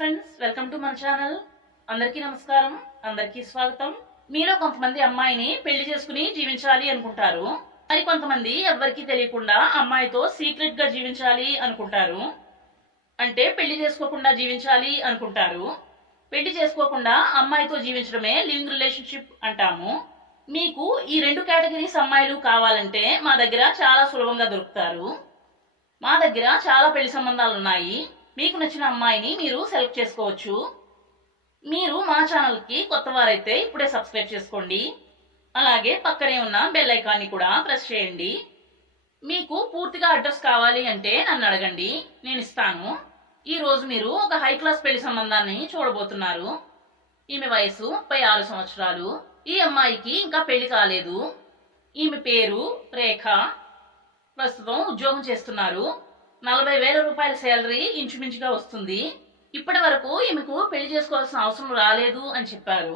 Friends, welcome to మన channel. అందరికీ నమస్కారం, అందరికీ స్వాగతం. మీలో కొంతమంది అమ్మాయిని పెళ్లి చేసుకుని జీవించాలి అనుకుంటారు. మరి కొంతమంది ఎవ్వరికీ తెలియకుండా అమ్మాయితో సీక్రెట్ గా జీవించాలి అనుకుంటారు. అంటే పెళ్లి చేసుకోకుండా జీవించాలి అనుకుంటారు. పెళ్లి చేసుకోకుండా అమ్మాయితో జీవించడమే లివింగ్ రిలేషన్షిప్ అంటాము. మీకు ఈ రెండు కేటగిరీస్ అమ్మాయిలు కావాలంటే మా దగ్గర చాలా సులభంగా దొరుకుతారు. మా దగ్గర చాలా పెళ్లి సంబంధాలు ఉన్నాయి. మీకు నచ్చిన అమ్మాయిని మీరు సెలెక్ట్ చేసుకోవచ్చు. మీరు మా ఛానల్కి కొత్త వారైతే ఇప్పుడే సబ్స్క్రైబ్ చేసుకోండి. అలాగే పక్కనే ఉన్న బెల్ ఐకాన్ని కూడా ప్రెస్ చేయండి. మీకు పూర్తిగా అడ్రస్ కావాలి అంటే నన్ను అడగండి, నేను ఇస్తాను. ఈ రోజు మీరు ఒక హై క్లాస్ పెళ్లి సంబంధాన్ని చూడబోతున్నారు. ఈమె వయసు 36 సంవత్సరాలు. ఈ అమ్మాయికి ఇంకా పెళ్లి కాలేదు. ఈమె పేరు రేఖ. ప్రస్తుతం ఉద్యోగం చేస్తున్నారు. 40,000 రూపాయల శాలరీ ఇంచుమించుగా వస్తుంది. ఇప్పటి వరకు ఈమెకు పెళ్లి చేసుకోవాల్సిన అవసరం రాలేదు అని చెప్పారు.